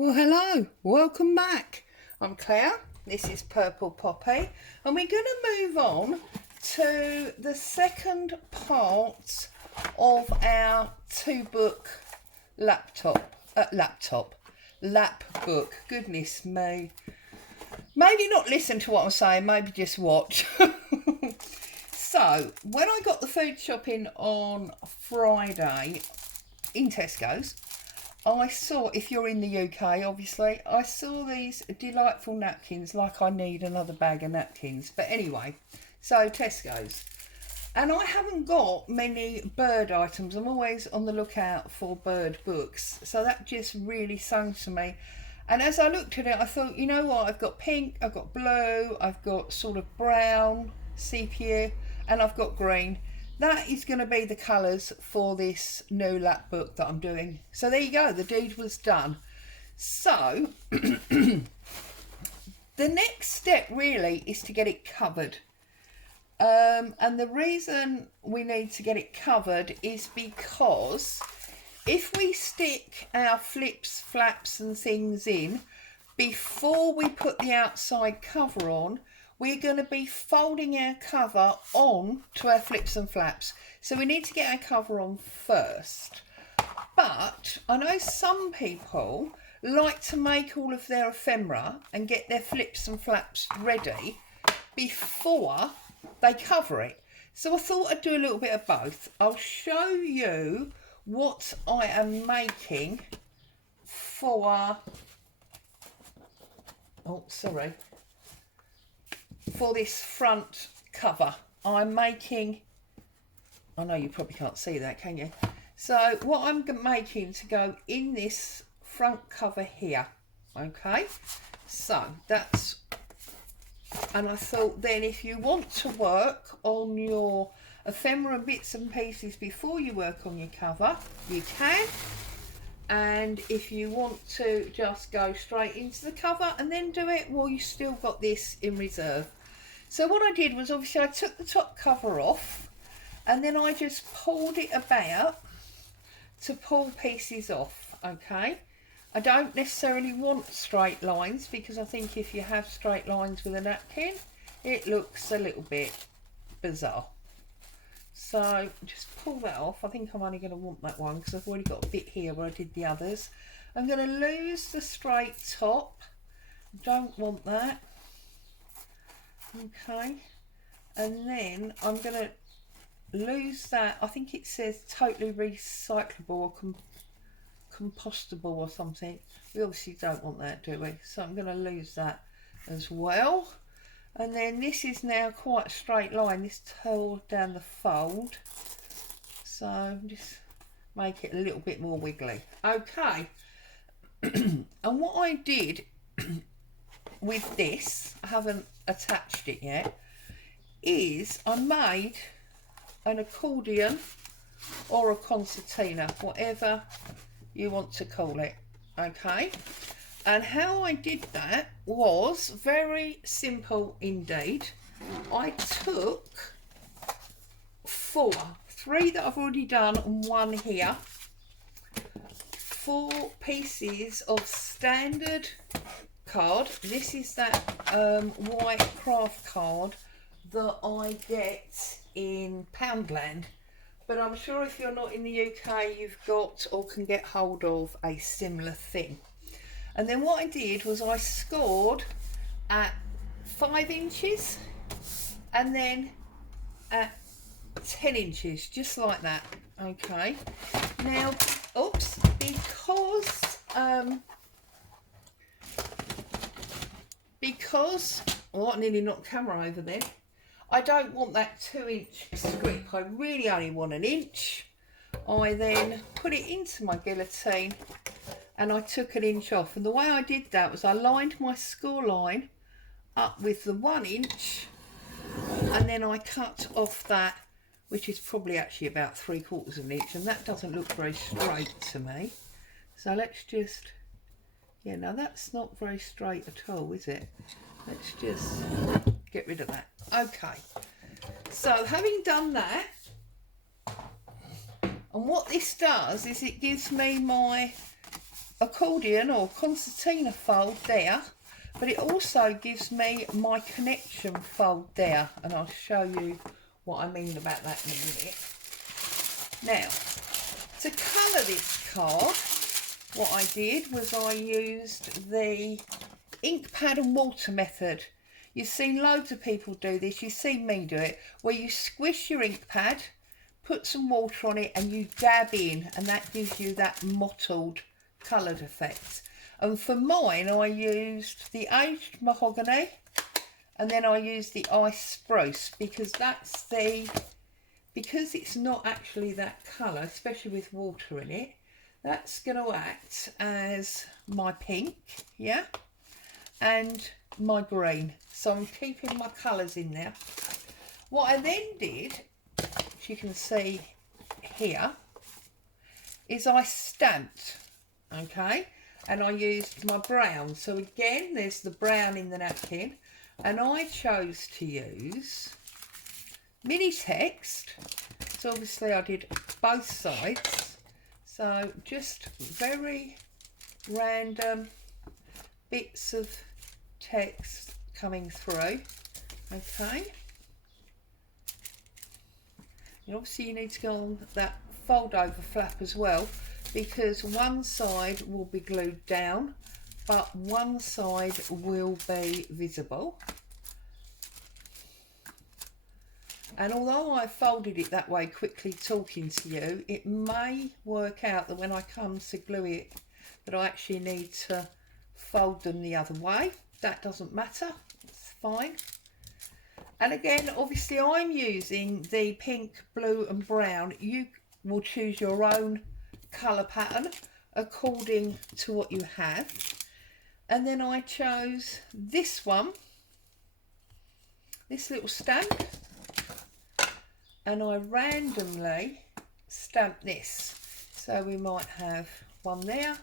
Well, hello, welcome back. I'm Claire, this is Purple Poppy, and we're going to move on to the second part of our two-book lap book. Goodness me. Maybe not listen to what I'm saying, maybe just watch. So, when I got the food shopping on Friday in Tesco's, I saw, if you're in the UK obviously, I saw these delightful napkins, like I need another bag of napkins. But anyway, so Tesco's. And I haven't got many bird items. I'm always on the lookout for bird books. So that just really sung to me. And as I looked at it, I thought, you know what, I've got pink, I've got blue, I've got sort of brown, sepia, and I've got green. That is going to be the colours for this new lap book that I'm doing. So there you go, the deed was done. So, the next step really is to get it covered. And the reason we need to get it covered is because if we stick our flips, flaps and things in before we put the outside cover on, we're going to be folding our cover on to our flips and flaps. So we need to get our cover on first. But I know some people like to make all of their ephemera and get their flips and flaps ready before they cover it. So I thought I'd do a little bit of both. I'll show you what I am making for... Oh, sorry. For this front cover. I'm making... I know you probably can't see that, can you? So what I'm making to go in this front cover here. Okay. So that's... And I thought then if you want to work on your ephemera bits and pieces before you work on your cover, you can. And if you want to just go straight into the cover and then do it, well, you still got this in reserve. So what I did was obviously I took the top cover off and then I just pulled it about to pull pieces off, okay? I don't necessarily want straight lines because I think if you have straight lines with a napkin, it looks a little bit bizarre. So just pull that off. I think I'm only going to want that one because I've already got a bit here where I did the others. I'm going to lose the straight top. Don't want that. Okay, and then I'm going to lose that. I think it says totally recyclable or compostable or something. We obviously don't want that, do we? So I'm going to lose that as well. And then this is now quite a straight line. This tore down the fold. So just make it a little bit more wiggly. Okay. And what I did with this, I haven't attached it yet, is I made an accordion or a concertina, whatever you want to call it. Okay, and how I did that was very simple indeed. I took three that I've already done and one here, 4 pieces of standard card. This is that white craft card that I get in Poundland, but I'm sure if you're not in the UK you've got or can get hold of a similar thing. And then what I did was I scored at 5 inches and then at 10 inches, just like that. Okay, now oops, because oh, I nearly knocked the camera over then. I don't want that 2-inch script. I really only want 1 inch. I then put it into my guillotine and I took 1 inch off. And the way I did that was I lined my score line up with the 1 inch and then I cut off that, which is probably actually about 3/4 of an inch, and that doesn't look very straight to me. So let's just, yeah, now that's not very straight at all, is it? Let's just get rid of that. Okay, so having done that, and what this does is it gives me my accordion or concertina fold there, but it also gives me my connection fold there, and I'll show you what I mean about that in a minute. Now, to colour this card, what I did was I used the ink pad and water method. You've seen loads of people do this, you've seen me do it, where you squish your ink pad, put some water on it and you dab in, and that gives you that mottled coloured effect. And for mine I used the aged mahogany, and then I used the ice spruce, because because it's not actually that colour, especially with water in it, that's going to act as my pink, yeah, and my green. So I'm keeping my colours in there. What I then did, as you can see here, is I stamped, okay, and I used my brown. So again, there's the brown in the napkin, and I chose to use mini text. So obviously I did both sides, so just very random bits of text coming through, okay. And obviously you need to go on that fold over flap as well, because one side will be glued down but one side will be visible. And although I folded it that way quickly talking to you, it may work out that when I come to glue it that I actually need to fold them the other way. That doesn't matter, it's fine. And again, obviously I'm using the pink, blue and brown. You will choose your own colour pattern according to what you have. And then I chose this one, this little stamp, and I randomly stamped this. So we might have one there,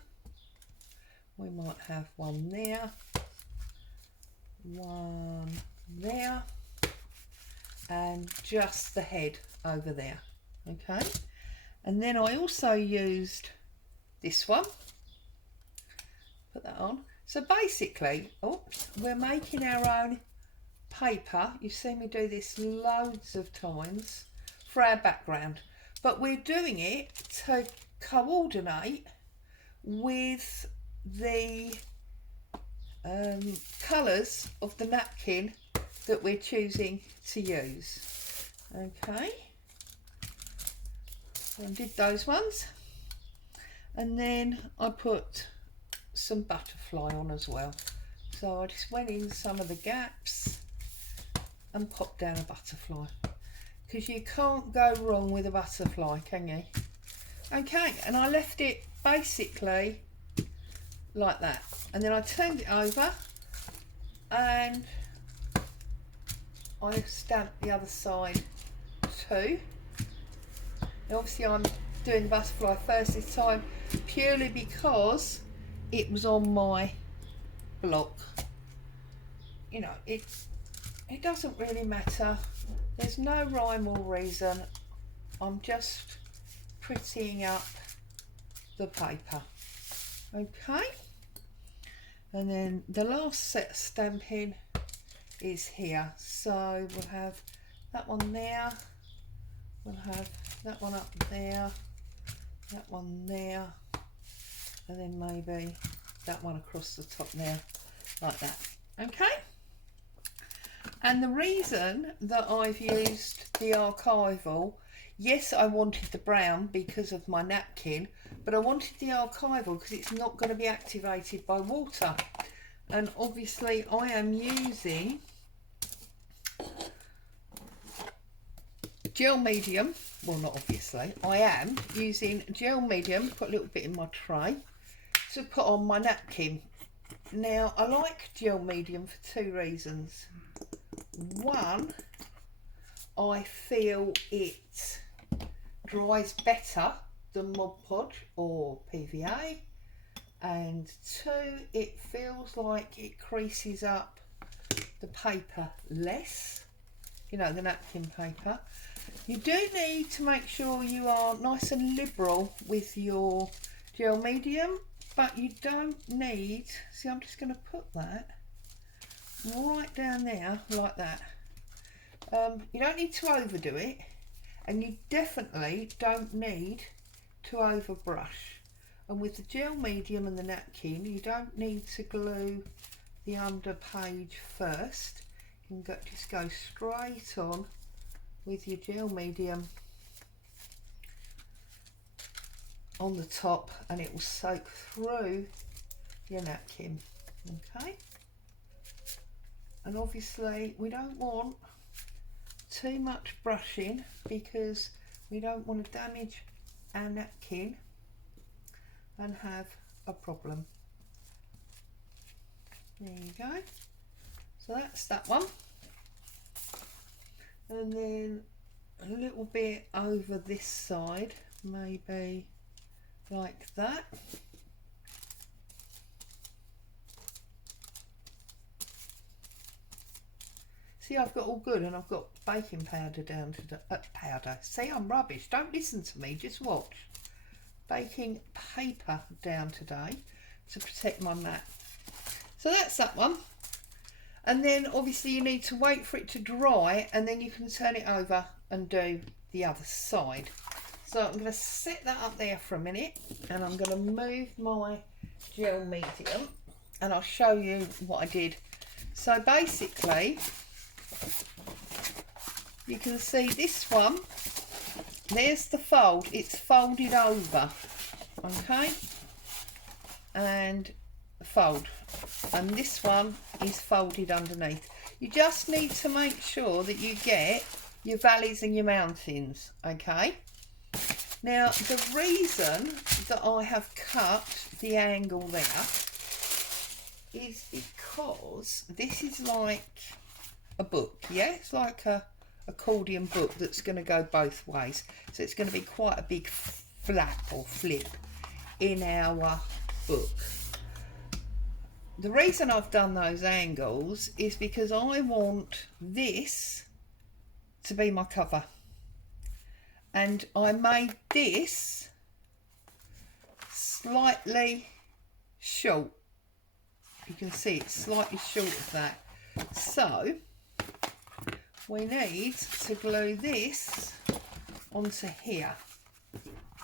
we might have one there, one there, and just the head over there, okay. And then I also used this one, put that on. So basically, oops, we're making our own paper. You've seen me do this loads of times for our background, but we're doing it to coordinate with the colours of the napkin that we're choosing to use, okay. So I did those ones, and then I put some butterfly on as well. So I just went in some of the gaps and popped down a butterfly, because you can't go wrong with a butterfly, can you? Okay, and I left it basically like that, and then I turned it over and I stamped the other side too. Now obviously I'm doing the butterfly first this time, purely because it was on my block. You know, it doesn't really matter. There's no rhyme or reason. I'm just prettying up the paper. Okay. And then the last set of stamping is here. So we'll have that one there. We'll have that one up there. That one there. And then maybe that one across the top there, like that. Okay. And the reason that I've used the archival, yes, I wanted the brown because of my napkin, but I wanted the archival because it's not going to be activated by water. And obviously I am using gel medium. Well, not obviously, I am using gel medium, put a little bit in my tray to put on my napkin. Now I like gel medium for two reasons. One, I feel it dries better than Mod Podge or PVA, and two, it feels like it creases up the paper less, you know, the napkin paper. You do need to make sure you are nice and liberal with your gel medium, but you don't need, see, I'm just going to put that right down there like that. You don't need to overdo it, and you definitely don't need to overbrush. And with the gel medium and the napkin, you don't need to glue the under page first. You can just go straight on with your gel medium on the top, and it will soak through your napkin. Okay, and obviously we don't want too much brushing because we don't want to damage our napkin and have a problem. There you go. So that's that one. And then a little bit over this side, maybe like that. See, I've got all good, and I've got baking powder down to the powder. See, I'm rubbish. Don't listen to me, just watch. Baking paper down today to protect my mat. So that's that one. And then obviously you need to wait for it to dry, and then you can turn it over and do the other side. So I'm going to set that up there for a minute, and I'm going to move my gel medium, and I'll show you what I did. So basically, you can see this one, there's the fold, it's folded over, okay, and fold, and this one is folded underneath. You just need to make sure that you get your valleys and your mountains, okay. Now the reason that I have cut the angle there is because this is like a book, yeah, it's like a accordion book that's going to go both ways, so it's going to be quite a big flap or flip in our book. The reason I've done those angles is because I want this to be my cover, and I made this slightly short. You can see it's slightly short of that, so we need to glue this onto here,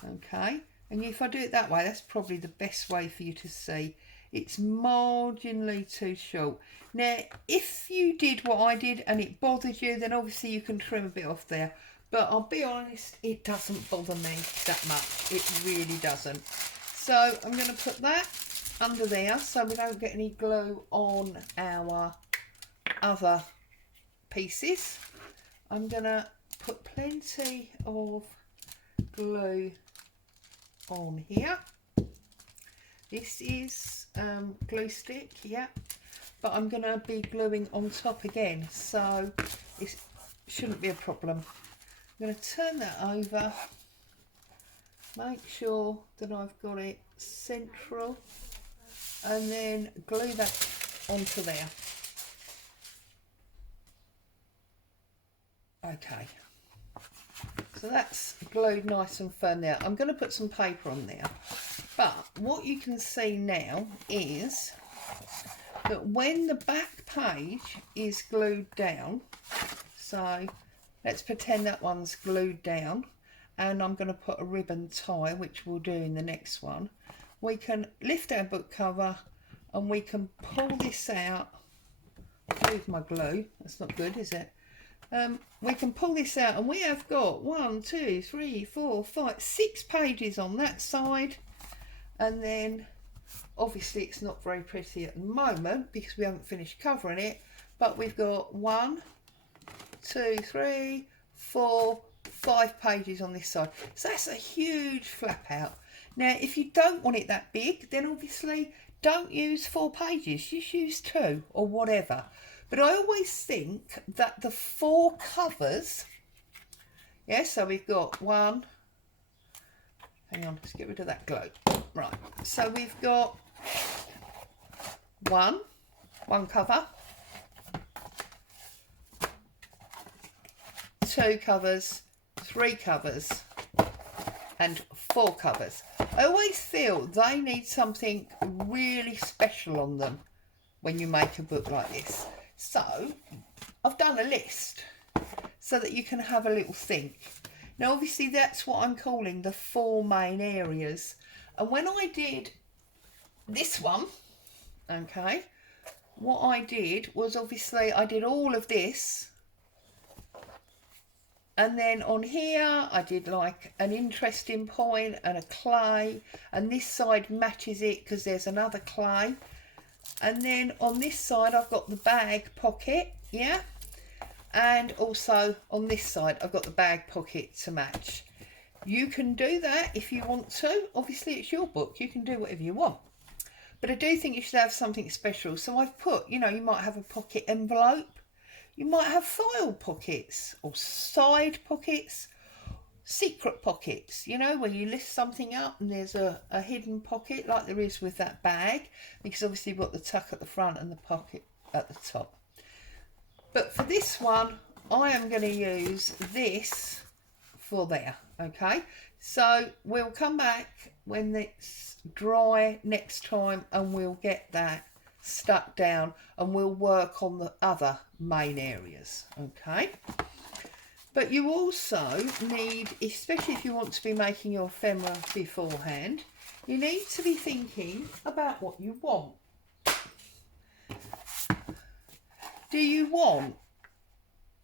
okay. And if I do it that way, that's probably the best way for you to see. It's marginally too short. Now if you did what I did and it bothered you, then obviously you can trim a bit off there, but I'll be honest, it doesn't bother me that much, it really doesn't. So I'm going to put that under there so we don't get any glue on our other pieces. I'm gonna put plenty of glue on here. This is glue stick, yeah, but I'm gonna be gluing on top again, so it shouldn't be a problem. I'm gonna turn that over, make sure that I've got it central, and then glue that onto there. Okay, so that's glued nice and firm there. I'm going to put some paper on there, but what you can see now is that when the back page is glued down, so let's pretend that one's glued down, and I'm going to put a ribbon tie, which we'll do in the next one. We can lift our book cover and we can pull this out. Move my glue, that's not good, is it? We can pull this out, and we have got 1, 2, 3, 4, 5, 6 pages on that side, and then obviously it's not very pretty at the moment because we haven't finished covering it, but we've got 1, 2, 3, 4, 5 pages on this side, so that's a huge flap out. Now if you don't want it that big, then obviously don't use 4 pages, just use 2 or whatever. But I always think that the 4 covers, yeah, so we've got 1, hang on, let's get rid of that glue. Right, so we've got one cover, 2 covers, 3 covers, and 4 covers. I always feel they need something really special on them when you make a book like this. So I've done a list so that you can have a little think. Now obviously that's what I'm calling the 4 main areas. And when I did this one, okay, what I did was obviously I did all of this, and then on here I did like an interesting point and a clay, and this side matches it because there's another clay. And then on this side I've got the bag pocket, yeah, and also on this side I've got the bag pocket to match. You can do that if you want to. Obviously it's your book, you can do whatever you want, but I do think you should have something special. So I've put, you know, you might have a pocket envelope, you might have file pockets or side pockets, secret pockets, you know, where you lift something up and there's a hidden pocket like there is with that bag, because obviously you've got the tuck at the front and the pocket at the top. But for this one I am going to use this for there, okay? So we'll come back when it's dry next time and we'll get that stuck down and we'll work on the other main areas, okay? But you also need, especially if you want to be making your ephemera beforehand, you need to be thinking about what you want. Do you want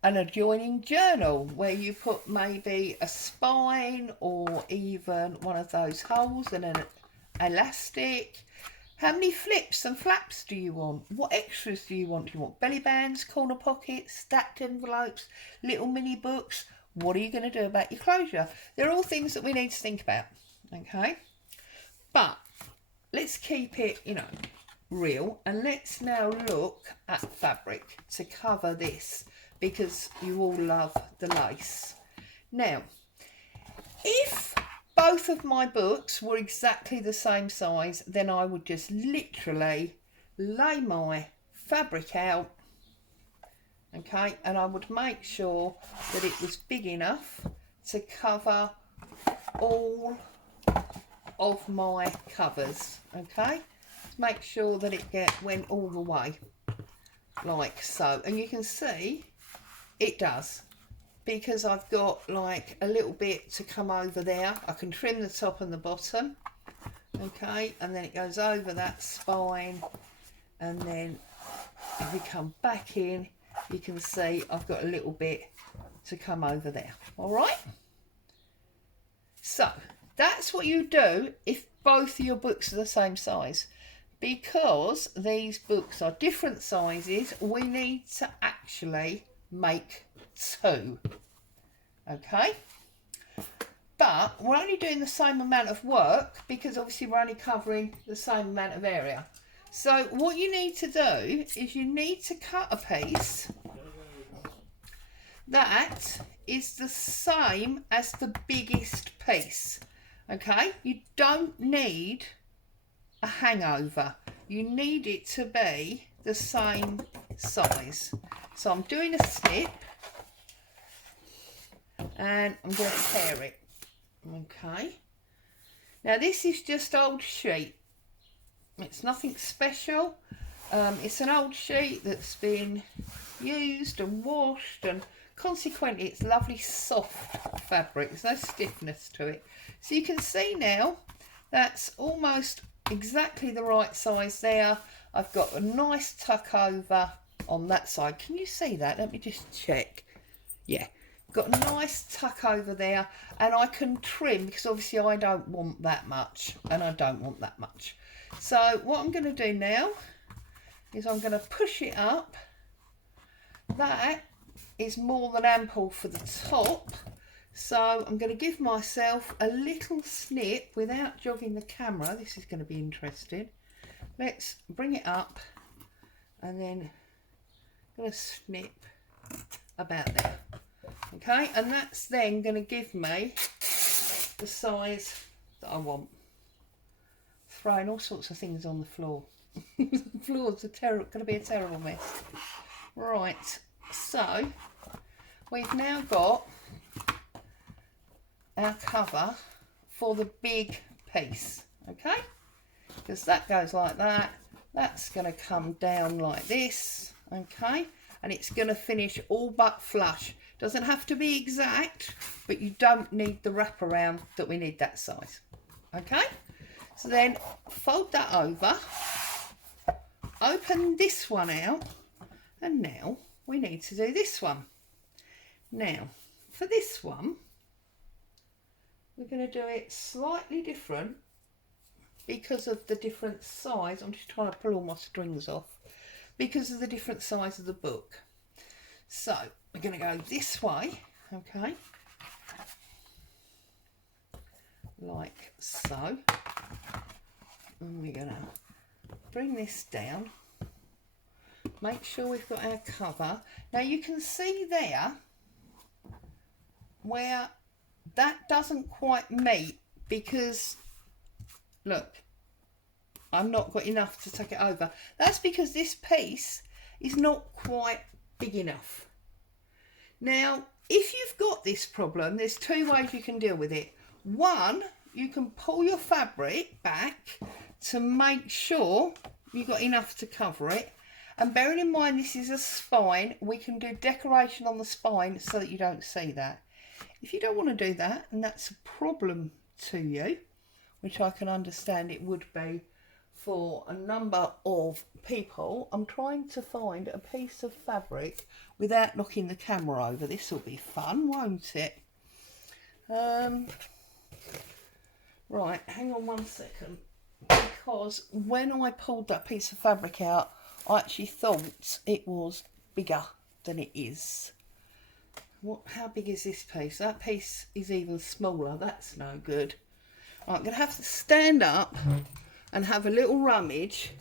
an adjoining journal where you put maybe a spine or even one of those holes and an elastic? How many flips and flaps do you want? What extras do you want? Do you want belly bands, corner pockets, stacked envelopes, little mini books? What are you going to do about your closure? They're all things that we need to think about, okay? But let's keep it, you know, real, and let's now look at fabric to cover this, because you all love the lace. Now, if both of my books were exactly the same size, then I would just literally lay my fabric out, okay, and I would make sure that it was big enough to cover all of my covers, okay? Make sure that it went all the way like so, and you can see it does, because I've got like a little bit to come over there. I can trim the top and the bottom, okay, and then it goes over that spine, and then if we come back in you can see I've got a little bit to come over there. All right, so that's what you do if both of your books are the same size. Because these books are different sizes, we need to actually make 2, okay? But we're only doing the same amount of work because obviously we're only covering the same amount of area. So what you need to do is you need to cut a piece that is the same as the biggest piece, okay? You don't need a hangover, you need it to be the same size. So I'm doing a snip and I'm going to tear it, okay? Now this is just old sheet, it's nothing special. It's an old sheet that's been used and washed, and consequently it's lovely soft fabric, there's no stiffness to it. So you can see now that's almost exactly the right size there. I've got a nice tuck over on that side. Can you see that? Let me just check. Yeah, got a nice tuck over there, and I can trim because obviously I don't want that much and I don't want that much. So what I'm going to do now is I'm going to push it up. That is more than ample for the top. So I'm going to give myself a little snip without jogging the camera. This is going to be interesting. Let's bring it up and then I'm going to snip about there. Okay, and that's then going to give me the size that I want. Throwing all sorts of things on the floor. The floor's going to be a terrible mess. Right, so we've now got our cover for the big piece, okay? Because that goes like that. That's going to come down like this, okay? And it's going to finish all but flush. Doesn't have to be exact, but you don't need the wraparound that we need that size, okay? So then fold that over, open this one out, and now we need to do this one. Now, for this one, we're going to do it slightly different because of the different size. I'm just trying to pull all my strings off because of the different size of the book. So we're going to go this way, okay, like so, and we're going to bring this down, make sure we've got our cover. Now you can see there where that doesn't quite meet, because look, I've not got enough to take it over. That's because this piece is not quite big enough. Now, if you've got this problem, there's two ways you can deal with it. One, you can pull your fabric back to make sure you've got enough to cover it. And bearing in mind this is a spine, we can do decoration on the spine so that you don't see that. If you don't want to do that, and that's a problem to you, which I can understand it would be for a number of people, I'm trying to find a piece of fabric without knocking the camera over. This will be fun, won't it? Right, hang on one second, because when I pulled that piece of fabric out, I actually thought it was bigger than it is. How big is this piece? That piece is even smaller. That's no good. Right, I'm going to have to stand up and have a little rummage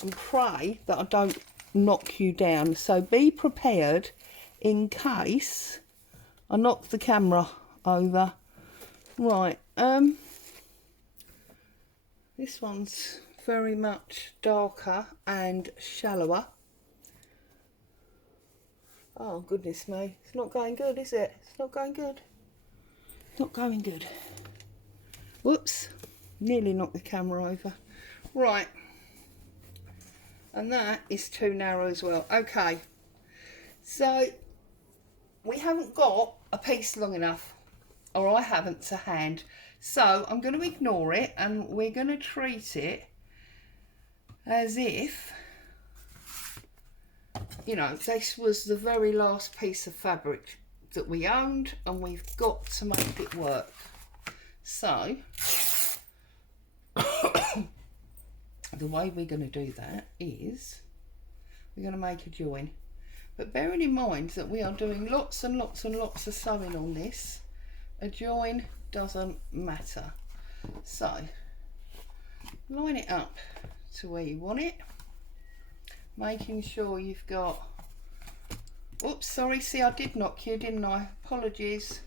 and pray that I don't knock you down. So be prepared in case I knock the camera over. Right, this one's very much darker and shallower. Oh goodness me, it's not going good, is it? It's not going good. It's not going good. Whoops, nearly knocked the camera over. Right, and that is too narrow as well. Okay, so we haven't got a piece long enough, or I haven't to hand. So I'm going to ignore it, and we're going to treat it as if, you know, this was the very last piece of fabric that we owned, and we've got to make it work. So the way we're going to do that is we're going to make a join, but bearing in mind that we are doing lots and lots and lots of sewing on this, a join doesn't matter. So line it up to where you want it, making sure you've got, oops, sorry, see, I did knock you, didn't I? Apologies.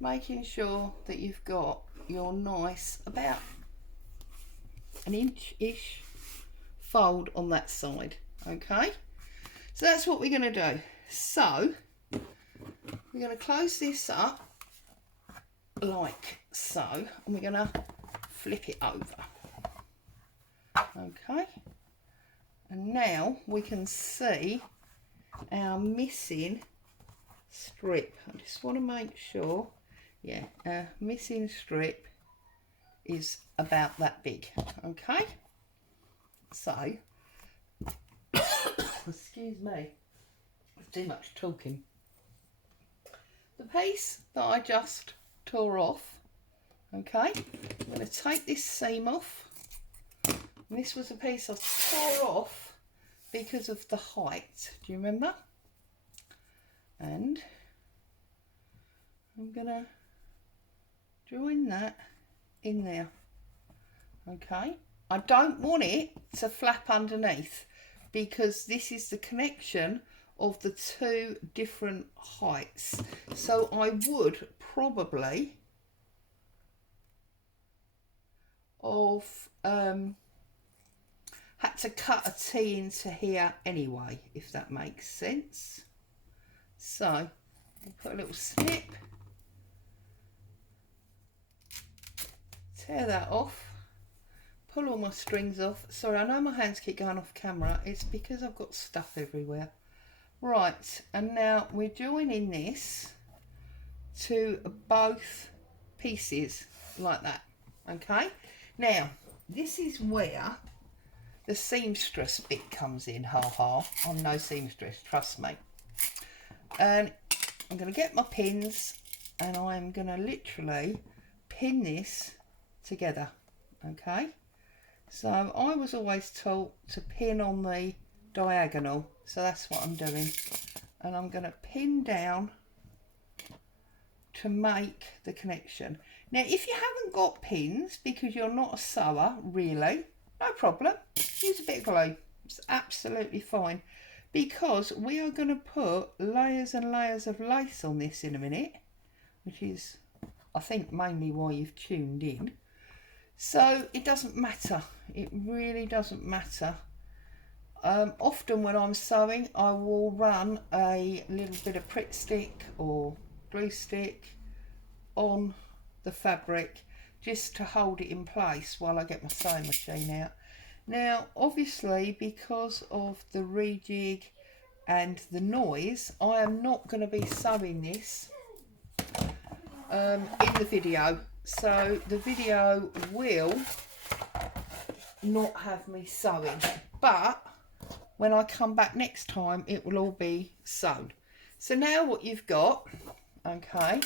Making sure that you've got your nice, about an inch-ish fold on that side, okay? So that's what we're going to do. So we're going to close this up like so, and we're going to flip it over, okay? And now we can see our missing strip. I just want to make sure, yeah, our missing strip is about that big, okay? So, excuse me, too much talking. The piece that I just tore off, okay, I'm going to take this seam off. And this was a piece I tore off because of the height, do you remember? And I'm going to join that in there, okay? I don't want it to flap underneath because this is the connection of the two different heights. So I would probably had to cut a T into here anyway, if that makes sense. So I'll put a little snip tear that off, pull all my strings off. Sorry, I know my hands keep going off camera. It's because I've got stuff everywhere. Right, and now we're joining this to both pieces like that. Okay, now this is where the seamstress bit comes in. I'm no seamstress, trust me. And I'm going to get my pins and I'm going to literally pin this together. Okay, so I was always taught to pin on the diagonal, so that's what I'm doing, and I'm going to pin down to make the connection. Now if you haven't got pins because you're not a sewer really, no problem, use a bit of glue, it's absolutely fine, because we are going to put layers and layers of lace on this in a minute, which is I think mainly why you've tuned in. So it doesn't matter, it really doesn't matter. Often when I'm sewing I will run a little bit of Pritt stick or glue stick on the fabric just to hold it in place while I get my sewing machine out. Now obviously because of the rejig and the noise, I am not going to be sewing this in the video, so the video will not have me sewing, but when I come back next time it will all be sewn. So now what you've got, okay,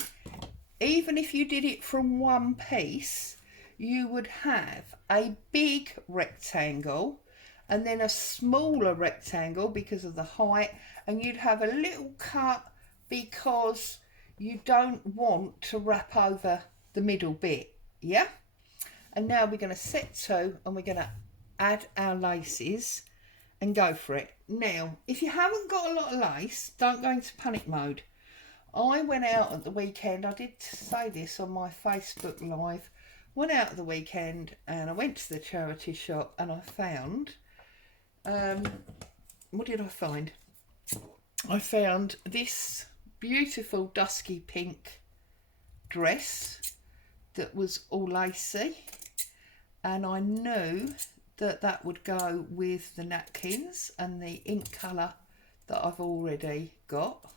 even if you did it from one piece, you would have a big rectangle and then a smaller rectangle because of the height, and you'd have a little cut because you don't want to wrap over the middle bit. Yeah, and now we're going to set to and we're going to add our laces and go for it. Now if you haven't got a lot of lace, don't go into panic mode. I went out at the weekend, I did say this on my Facebook live, went out at the weekend and I went to the charity shop and I found, what did I find? I found this beautiful dusky pink dress that was all lacy, and I knew that that would go with the napkins and the ink colour that I've already got.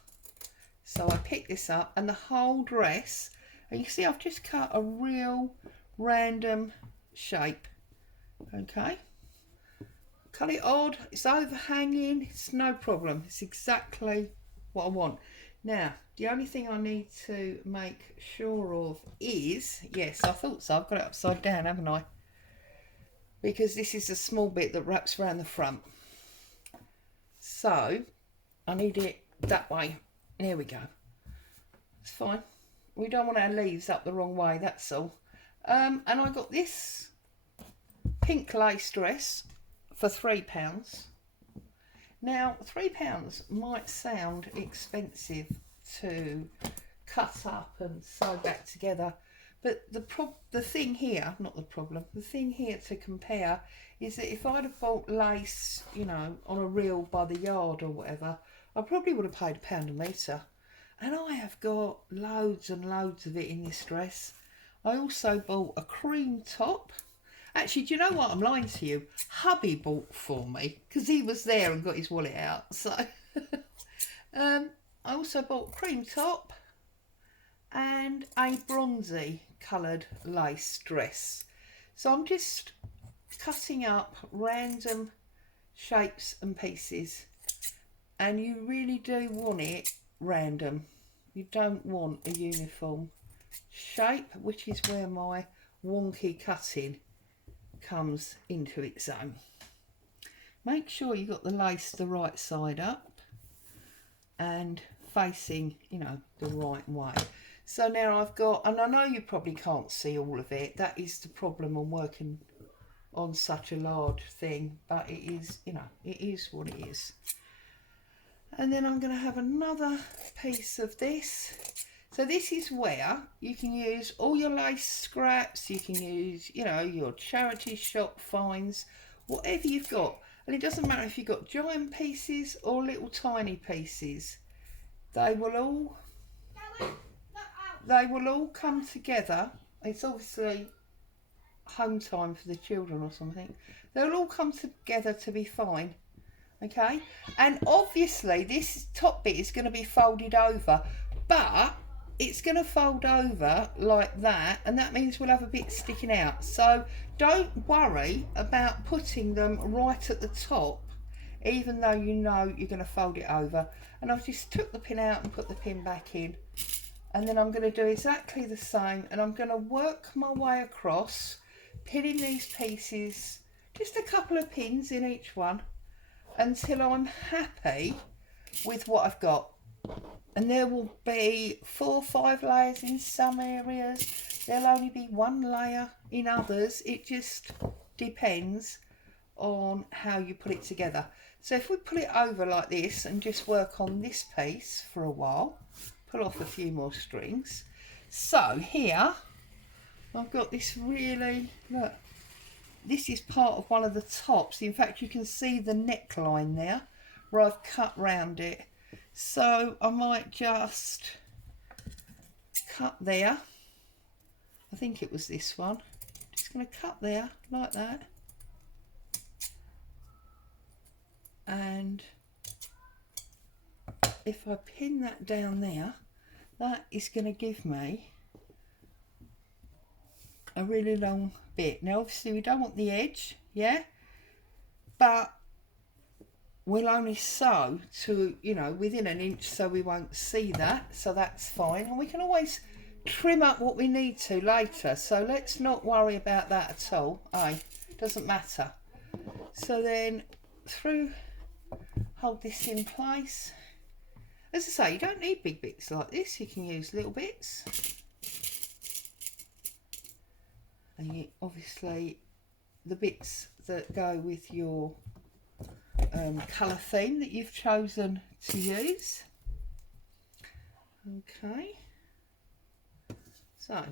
So I picked this up, and the whole dress, and you see I've just cut a real random shape. Okay, cut it odd, it's overhanging, it's no problem, it's exactly what I want. Now the only thing I need to make sure of is, yes, I thought so, I've got it upside down, haven't I? Because this is a small bit that wraps around the front, so I need it that way. There we go, it's fine, we don't want our leaves up the wrong way, that's all. And I got this pink lace dress for £3. Now £3 might sound expensive to cut up and sew back together, but the thing here, not the problem, the thing here to compare is that if I'd have bought lace, you know, on a reel by the yard or whatever, I probably would have paid £1 a metre, and I have got loads and loads of it in this dress. I also bought a cream top. Actually, do you know what? I'm lying to you. Hubby bought for me because he was there and got his wallet out. So I also bought a cream top and a bronzy coloured lace dress. So I'm just cutting up random shapes and pieces, and you really do want it random. You don't want a uniform shape, which is where my wonky cutting comes into its own. Make sure you got the lace the right side up and facing, you know, the right way. So now I've got, and I know you probably can't see all of it, that is the problem on working on such a large thing, but it is, you know, it is what it is. And then I'm going to have another piece of this. So this is where you can use all your lace scraps, you can use, you know, your charity shop finds, whatever you've got. And it doesn't matter if you've got giant pieces or little tiny pieces. They will all come together. It's obviously home time for the children or something, they'll all come together to be fine. Okay, and obviously this top bit is going to be folded over, but it's going to fold over like that, and that means we'll have a bit sticking out. So don't worry about putting them right at the top, even though you know you're going to fold it over. And I've just took the pin out and put the pin back in, and then I'm going to do exactly the same, and I'm going to work my way across, pinning these pieces, just a couple of pins in each one, until I'm happy with what I've got. And there will be 4 or 5 layers in some areas, there'll only be 1 layer in others. It just depends on how you put it together. So if we put it over like this and just work on this piece for a while, pull off a few more strings. So here I've got this really, look, this is part of one of the tops. In fact, you can see the neckline there where I've cut round it. So I might just cut there. I think it was this one. Just going to cut there like that. And if I pin that down there, that is going to give me a really long bit. Now obviously we don't want the edge, yeah, but we'll only sew to, you know, within an inch, so we won't see that, so that's fine. And we can always trim up what we need to later, so let's not worry about that at all. Doesn't matter. So then hold this in place. As I say, you don't need big bits like this, you can use little bits. And obviously the bits that go with your colour theme that you've chosen to use. Okay, so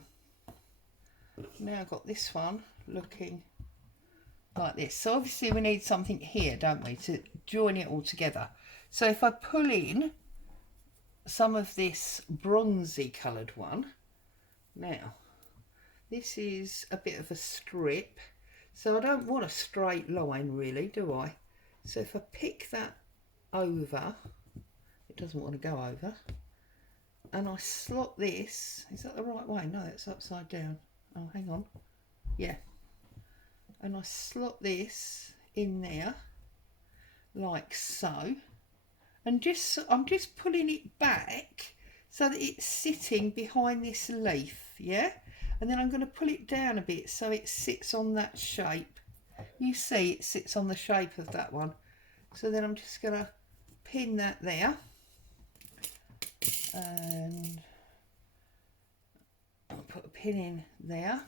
now I've got this one looking like this. So obviously we need something here, don't we, to join it all together. So if I pull in some of this bronzy coloured one, now this is a bit of a strip, so I don't want a straight line really, do I? So if I pick that over, it doesn't want to go over, and I slot this, is that the right way? No, it's upside down. Oh, hang on. Yeah. And I slot this in there like so, and I'm just pulling it back so that it's sitting behind this leaf, yeah? And then I'm going to pull it down a bit so it sits on that shape. You see it sits on the shape of that one. So then I'm just going to pin that there, and I'll put a pin in there.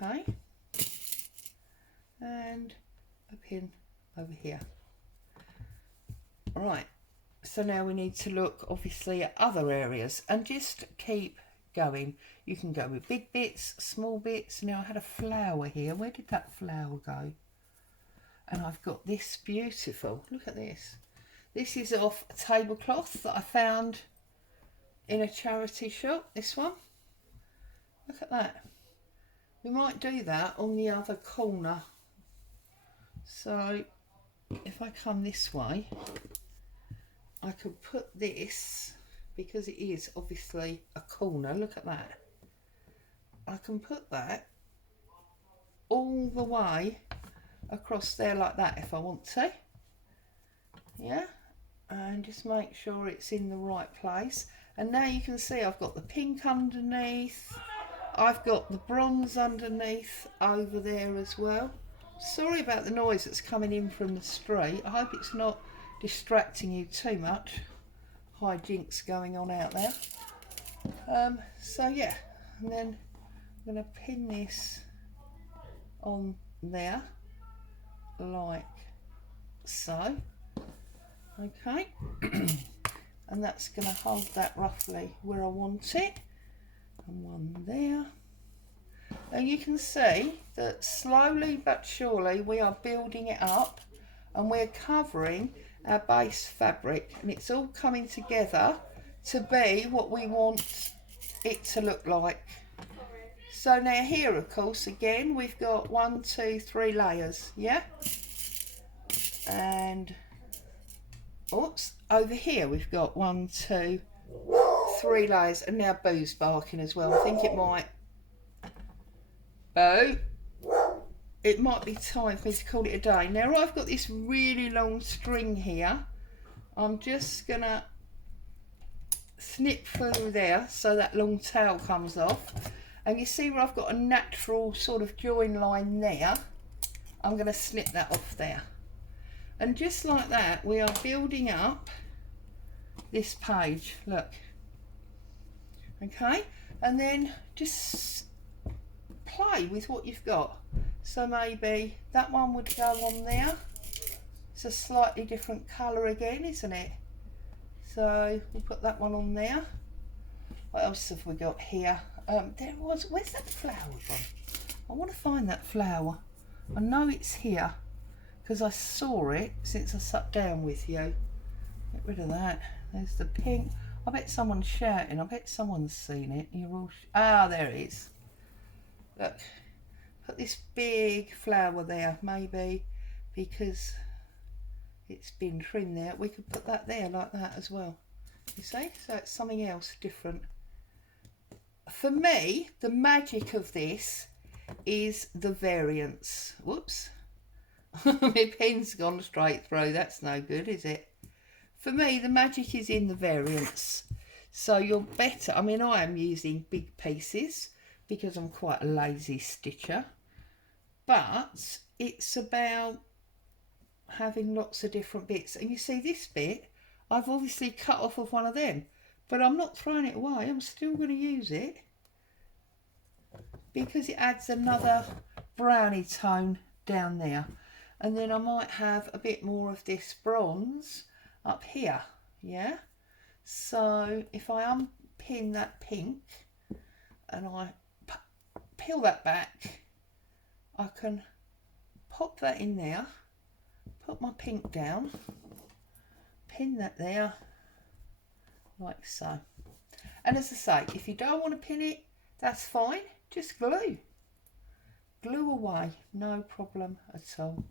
Okay, and a pin over here. Right, so now we need to look obviously at other areas and just keep going. You can go with big bits, small bits. Now I had a flower here. Where did that flower go? And I've got this beautiful, look at this. This is off a tablecloth that I found in a charity shop, this one. Look at that. We might do that on the other corner. So if I come this way, I could put this, because it is obviously a corner, look at that. I can put that all the way across there like that if I want to. Yeah, and just make sure it's in the right place. And now you can see I've got the pink underneath, I've got the bronze underneath over there as well. Sorry about the noise that's coming in from the street. I hope it's not distracting you too much. High jinks going on out there. So yeah, and then I'm going to pin this on there like so. Okay, and that's going to hold that roughly where I want it, and one there. And you can see that slowly but surely we are building it up, and we're covering our base fabric, and it's all coming together to be what we want it to look like. So now here, of course, again, we've got 1, 2, 3 layers, yeah? And, oops, over here we've got 1, 2, 3 layers. And now Boo's barking as well. I think it might, Boo, it might be time for me to call it a day. Now I've got this really long string here. I'm just gonna snip through there so that long tail comes off. And you see where I've got a natural sort of join line there? I'm going to snip that off there. And just like that, we are building up this page, look. Okay, and then just play with what you've got. So maybe that one would go on there. It's a slightly different colour again, isn't it? So we'll put that one on there. What else have we got here? Where's that flower gone? I want to find that flower. I know it's here because I saw it since I sat down with you. Get rid of that. There's the pink. I bet someone's shouting. I bet someone's seen it. You're all there it is. Look, put this big flower there. Maybe because it's been trimmed there. We could put that there like that as well. You see? So it's something else different. For me, the magic of this is the variance. Whoops. My pen's gone straight through. That's no good, is it? For me, the magic is in the variance. So you're better. I mean, I am using big pieces because I'm quite a lazy stitcher. But it's about having lots of different bits. And you see this bit, I've obviously cut off of one of them. But I'm not throwing it away. I'm still going to use it because it adds another brownie tone down there. And then I might have a bit more of this bronze up here, yeah? So if I unpin that pink and I peel that back, I can pop that in there, put my pink down, pin that there, like so. And as I say, if you don't want to pin it, that's fine. Just glue. Glue away, no problem at all.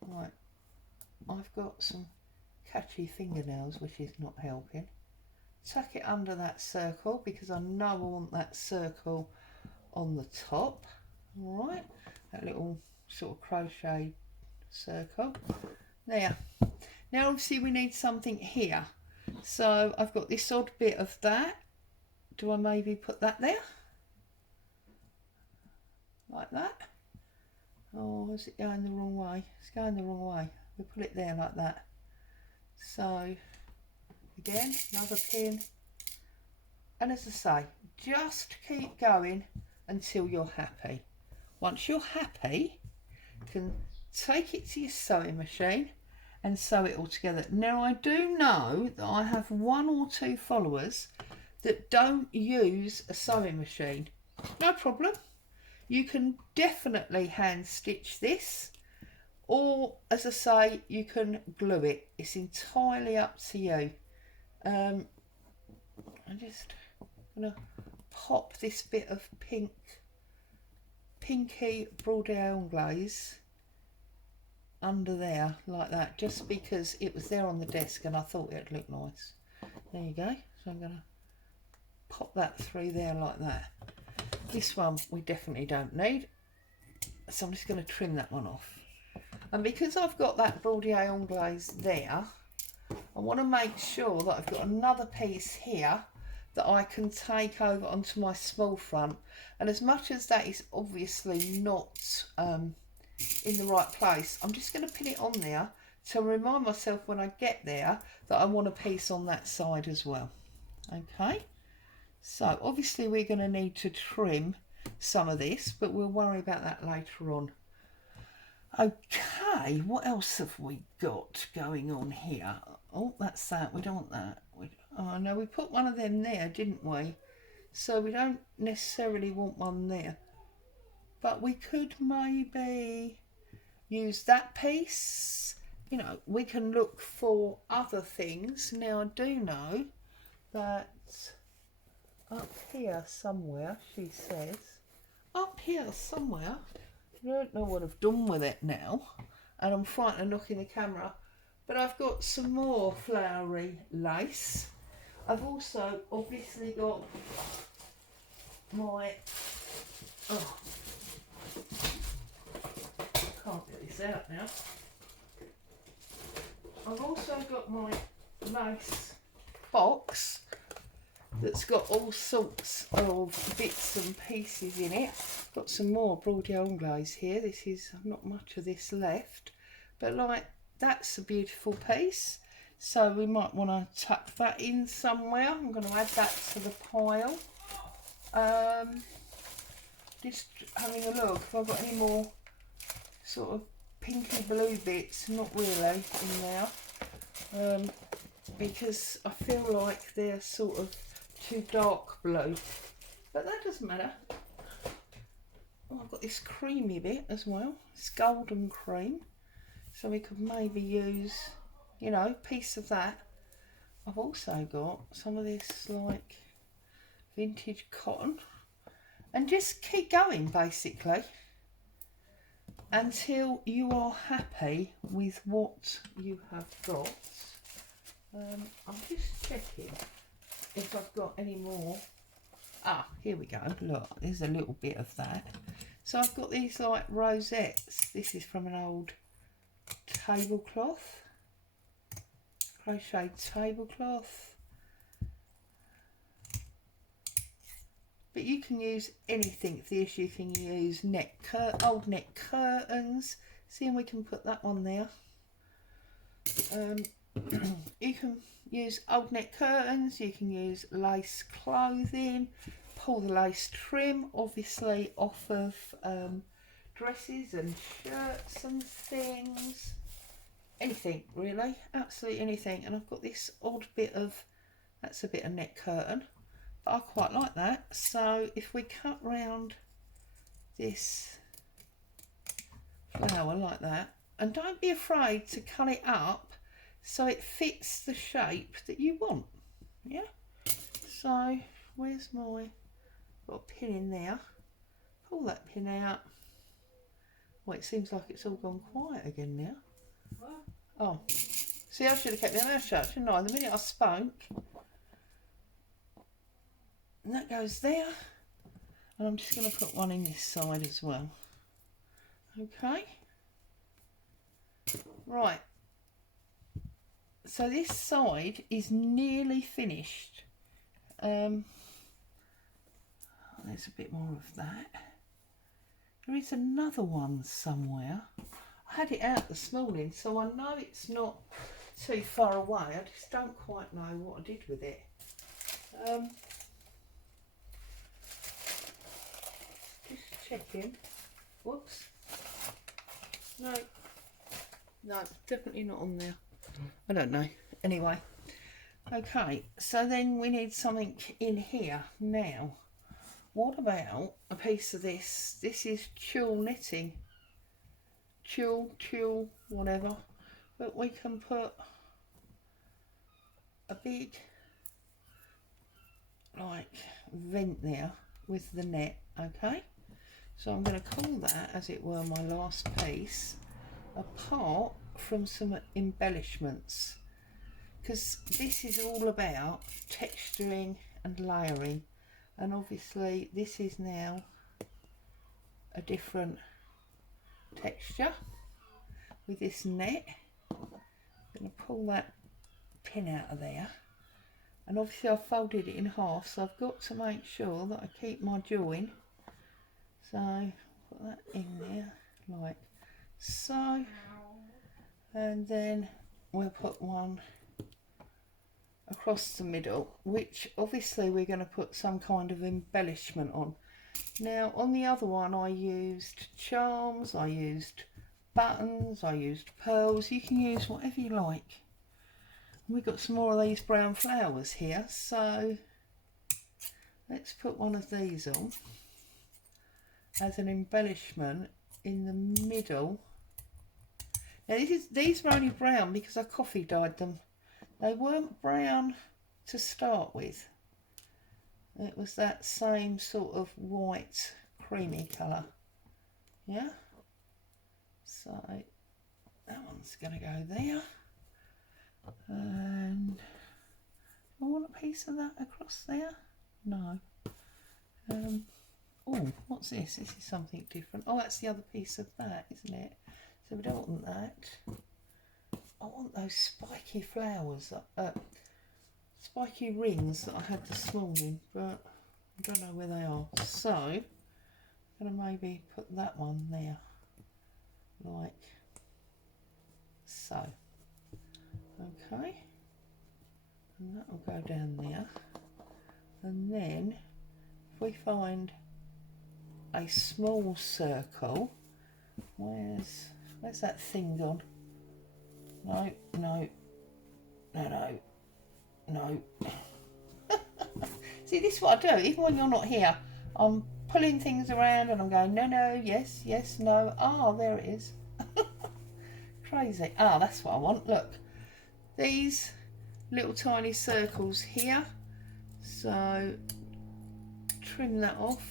Right, I've got some catchy fingernails, which is not helping. Tuck it under that circle because I know I want that circle on the top. All right, that little sort of crochet circle. Now obviously we need something here. So I've got this odd bit of that. Do I maybe put that there? Like that? Oh, is it going the wrong way? It's going the wrong way. We'll put it there like that. So, again, another pin. And as I say, just keep going until you're happy. Once you're happy, you can take it to your sewing machine and sew it all together. Now I do know that I have 1 or 2 followers that don't use a sewing machine. No problem. You can definitely hand stitch this, or as I say, you can glue it. It's entirely up to you. I'm just gonna pop this bit of pinky Bordeaux glaze under there like that, just because it was there on the desk and I thought it'd look nice. There you go. So I'm gonna pop that through there like that. This one we definitely don't need, so I'm just going to trim that one off. And because I've got that Bordeaux glaze there, I want to make sure that I've got another piece here that I can take over onto my small front. And as much as that is obviously not in the right place, I'm just going to pin it on there to remind myself when I get there that I want a piece on that side as well. Okay. So obviously we're going to need to trim some of this, but we'll worry about that later on. Okay, what else have we got going on here? Oh, that's that. We don't want that. Oh no, we put one of them there, didn't we? So we don't necessarily want one there. But we could maybe use that piece. You know, we can look for other things. Now I do know that up here somewhere, she says. Up here somewhere. I don't know what I've done with it now, and I'm frightened of knocking the camera, but I've got some more flowery lace. I've also obviously got my, oh, can't get this out now. I've also got my lace box that's got all sorts of bits and pieces in it. Got some more broad yarn glaze here. This is not much of this left, but like that's a beautiful piece. So we might want to tuck that in somewhere. I'm going to add that to the pile. Just having a look if I've got any more sort of pinky blue bits. Not really in there, because I feel like they're sort of too dark blue, but that doesn't matter. Oh, I've got this creamy bit as well. It's golden cream, so we could maybe use, you know, a piece of that. I've also got some of this like vintage cotton, and just keep going basically until you are happy with what you have got. I'm just checking if I've got any more. Ah, here we go. Look, there's a little bit of that. So I've got these like rosettes. This is from an old tablecloth, crocheted tablecloth. But you can use anything for this. You can use old net curtains. See, and we can put that on there. You can use old net curtains, you can use lace clothing, pull the lace trim obviously off of dresses and shirts and things. Anything really, absolutely anything. And I've got this odd bit of, that's a bit of net curtain, but I quite like that. So if we cut round this flower like that, and don't be afraid to cut it up so it fits the shape that you want. Yeah, so where's my, got a pin in there, pull that pin out. Well, it seems like it's all gone quiet again now. What? Oh, see, I should have kept my mouth shut, shouldn't I? The minute I spoke. And that goes there, and I'm just going to put one in this side as well. Okay, right. So this side is nearly finished. There's a bit more of that. There is another one somewhere. I had it out this morning, so I know it's not too far away. I just don't quite know what I did with it. Just checking. Whoops. No, definitely not on there. I don't know. Anyway, okay, so then we need something in here now. What about a piece of this? This is tulle knitting. Tulle, whatever. But we can put a big, like, vent there with the net, okay? So I'm going to call that, as it were, my last piece, apart from some embellishments, because this is all about texturing and layering, and obviously this is now a different texture with this net. I'm going to pull that pin out of there, and obviously I've folded it in half, so I've got to make sure that I keep my join. So put that in there like so. And then we'll put one across the middle, which obviously we're going to put some kind of embellishment on. Now on the other one I used charms, I used buttons, I used pearls. You can use whatever you like. We've got some more of these brown flowers here, so let's put one of these on as an embellishment in the middle. Now these were only brown because I coffee dyed them. They weren't brown to start with. it was that same sort of white creamy colour. Yeah, so that one's going to go there, and I want a piece of that across there. No. Oh, what's this? This is something different. Oh, that's the other piece of that, isn't it? So we don't want that. I want those spiky flowers, spiky rings that I had this morning, but I don't know where they are. So I'm going to maybe put that one there, like so. Okay, and that will go down there. And then if we find a small circle, where's that thing gone? No, no, no, no, no. See, this is what I do, even when you're not here. I'm pulling things around and I'm going, no, no, yes, yes, no. Ah, there it is. Crazy. Ah, that's what I want. Look, these little tiny circles here. So trim that off.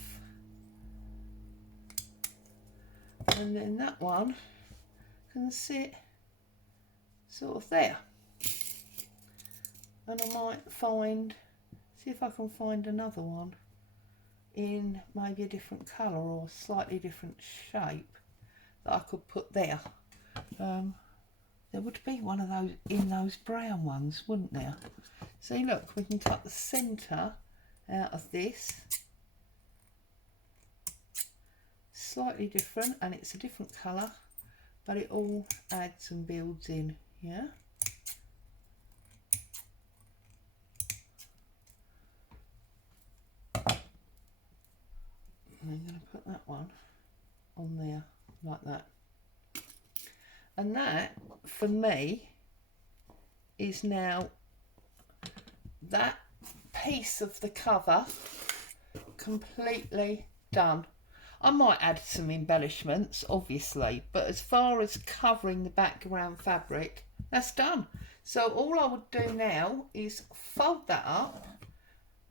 And then that one can sit sort of there. And I might see if I can find another one in maybe a different colour or slightly different shape that I could put there. There would be one of those in those brown ones, wouldn't there? See, look, we can cut the centre out of this. Slightly different, and it's a different colour, but it all adds and builds in, yeah? And I'm going to put that one on there, like that. And that, for me, is now that piece of the cover completely done. I might add some embellishments, obviously, but as far as covering the background fabric, that's done. So all I would do now is fold that up,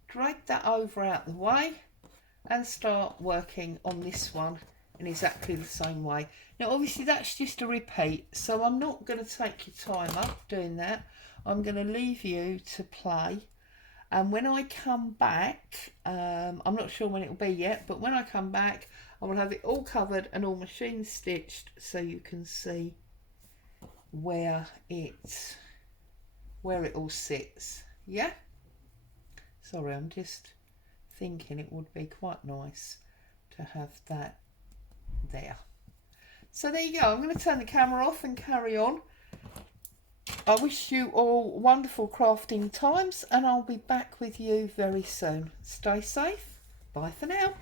drag that over out the way, and start working on this one in exactly the same way. Now obviously that's just a repeat, so I'm not going to take your time up doing that. I'm going to leave you to play, and when I come back, I'm not sure when it will be yet, but when I come back I will have it all covered and all machine stitched, so you can see where it all sits. Yeah, sorry, I'm just thinking it would be quite nice to have that there. So there you go. I'm going to turn the camera off and carry on. I wish you all wonderful crafting times, and I'll be back with you very soon. Stay safe. Bye for now.